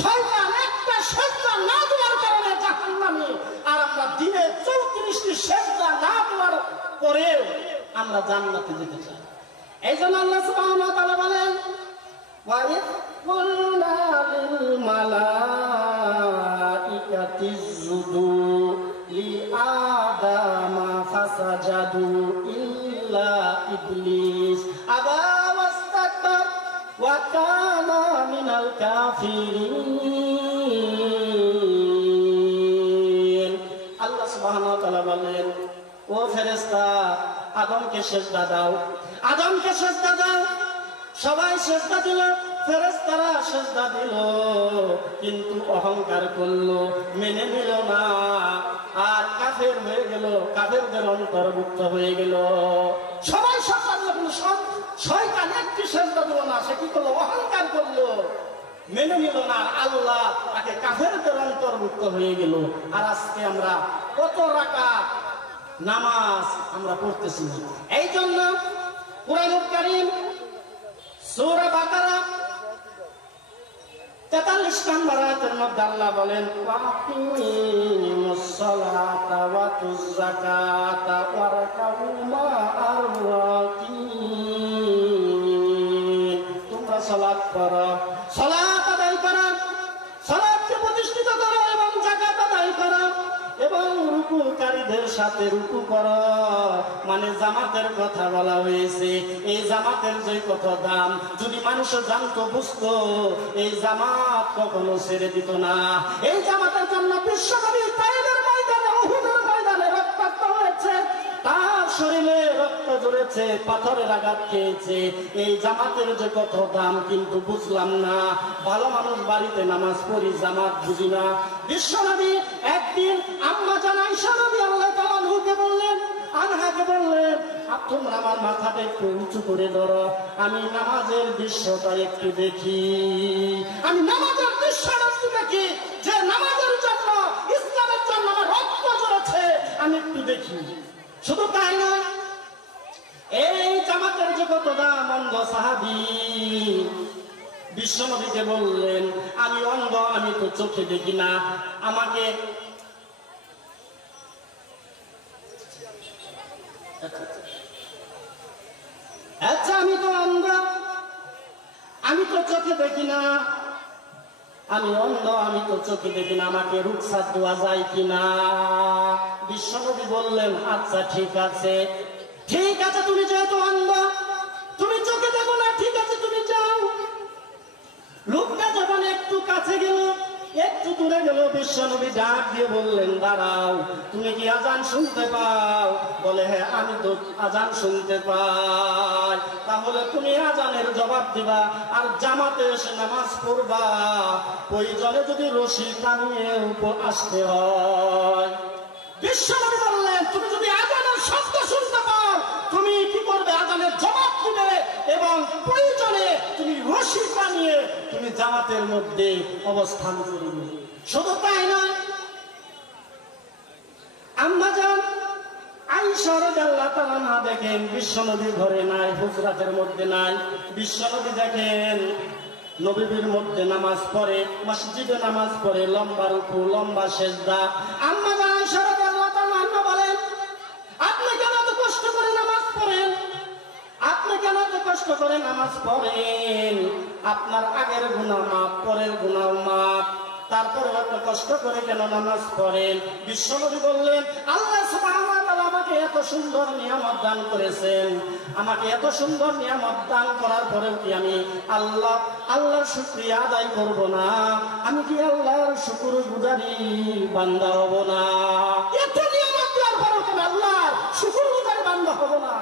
শয়তান একটা সেজদা না দেওয়ার কারণে জাহান্নামে, আর আমরা দিনে 34টি সেজদা না দেওয়ার পরেও আমরা জান্নাতে যেতে চাই। এই জন্য আল্লাহ সুবহানাহু ওয়া তাআলা বলেন, ওয়া ইয কুলনা লিল মালাইকাতি ইসজুদু লি আদামা ফাসাজাদু ইল্লা ইবলিস আবা ওয়াস্তাকবার ওয়া কানা মিনাল কাফিরিন। আল্লাহ সুবহানাহু ওয়া তাআলা বলেন, ও ফেরেশতা, আদমকে সিজদা দাও, আদমকে সিজদা দাও। সবাই সিজদা দিল, ফেরেশতারা সিজদা দিল, কিন্তু অহংকার করলো, মেনে নিল না, আর কাফের হয়ে গেল, কাফেরদের অন্তর্ভুক্ত হয়ে গেল। সবাই সিজদা দিল, কিন্তু শয়তান একটি সিজদা দিল না। সে কি করলো? অহংকার করলো, মেনে নিল না, আল্লাহ তাকে কাফেরদের অন্তর্ভুক্ত হয়ে গেল। আর আজকে আমরা কত রাকাত নামাজ আমরা পড়তেছি না। এই জন্য কুরআনুল কারীম সূরা বাকারা 43 নম্বর আয়াতের মধ্যে আল্লাহ বলেন, ওয়াকিমুস সালাতা ওয়া তুজ যাকাতা ওয়ারকাউ মা'আর রাকিন। তোমরা সালাত পড়ো, সালাত আদায় করো, সালাতকে প্রতিষ্ঠিত করো এবং যাকাত আদায় করো এবং রুকুকারীদের সাথে রুকু করো। মানে জামাতের কথা বলা হয়েছে। এই জামাতের যে কত দাম, যদি মানুষ জানতো, বুঝতো, এই জামাত কখনো ছেড়ে দিত না। এই জামাতের জন্য বিশ্বনবী তায়েফের ময়দানে, উহুদের ময়দানে রক্তাক্ত হয়েছে, তার শরীরে রক্ত ঝরেছে, পাথরের আঘাত খেয়েছে। এই জামাতের যে কত দাম, কিন্তু বুঝলাম না। ভালো মানুষ বাড়িতে নামাজ পড়ি, জামাত বুঝি না। বিশ্বনবী একদিন আম্মা জান আয়েশা রাদিয়াল্লাহু তাআলা আনহাকে বললেন, তোমরা আমার মাথাটা একটু উঁচু করে ধরো, আমি নামাজের দৃশ্যটা একটু দেখি। আমি নামাজের দৃশ্যটা একটু দেখি, যে নামাজের জন্য, ইসলামের জন্য আমার রক্ত ঝরেছে, আমি একটু দেখি। শুধু তাই নয়, এই জামাতের যে কত দাম, অন্ধ সাহাবী বিশ্বনবীকে বললেন, আমি অন্ধ, আমি তো চোখে দেখি না, আমাকে আচ্ছা আমি তো অন্ধ, আমি তো চোখে দেখি না, আমি অন্ধ, আমি তো চোখে দেখি না, আমাকে রুখসাত দেওয়া যায় কিনা? বিশ্বনবী বললেন, আচ্ছা ঠিক আছে, ঠিক আছে, তুমি যেহেতু অন্ধ, তুমি চোখে দেখো না, ঠিক আছে, তুমি যাও। লোকটা যখন একটু কাছে গেল, একটু দূরে গেল, বিশ্বনবী ডাক দিয়ে বললেন, দাঁড়াও, তুমি কি আজান শুনতে পাও? বলে, হ্যাঁ, আমি তো আজান শুনতে পাই। তাহলে তুমি আজানের জবাব দিবা, আর জামাতে এসে নামাজ পড়বা। প্রয়োজনে যদি রশি টানিয়ে উপর আসতে হয়। বিশ্বনবী বললেন, তুমি যদি আজানের শব্দ শুনতে পাও, তুমি কি করবে? আজানের জবাব দিবে, এবং প্রয়োজনে তুমি রশি টানিয়ে তুমি জামাতের মধ্যে অবস্থান করবে। শুধু তাই নয়, আম্মা জান আয়েশা রাদিয়াল্লাহু তাআলা না দেখেন বিশ্বনবী ঘরে নাই, হুজরাতের মধ্যে নাই। বিশ্বনবী দেখেন নবীর মধ্যে নামাজ পড়ে, মসজিদে নামাজ পড়ে, লম্বা রুকু, লম্বা সিজদা। আম্মা জান আয়েশা রাদিয়াল্লাহু তাআলা বলেন, আপনি কেন এত কষ্ট করে নামাজ পড়েন? আপনি কেন এত কষ্ট করে নামাজ পড়েন? আপনার আগের গুনাহ মাফ, পরের গুনাহ মাফ, তারপরে এত কষ্ট করে কেন নামাজ পড়েন? বিশ্বনবী বললেন, আল্লাহ সুবহানাহু ওয়া তাআলা আমাকে এত সুন্দর নিয়ামত দান করেছেন, আমাকে এত সুন্দর নিয়ামত দান করার পরেও কি আমি আল্লাহর শুকরিয়া আদায় করব না? আমি কি আল্লাহর শুকরগুজারি বান্দা হব না? এত নিয়ামত দেওয়ার পরেও কি আল্লাহর শুকরগুজারি বান্দা হব না?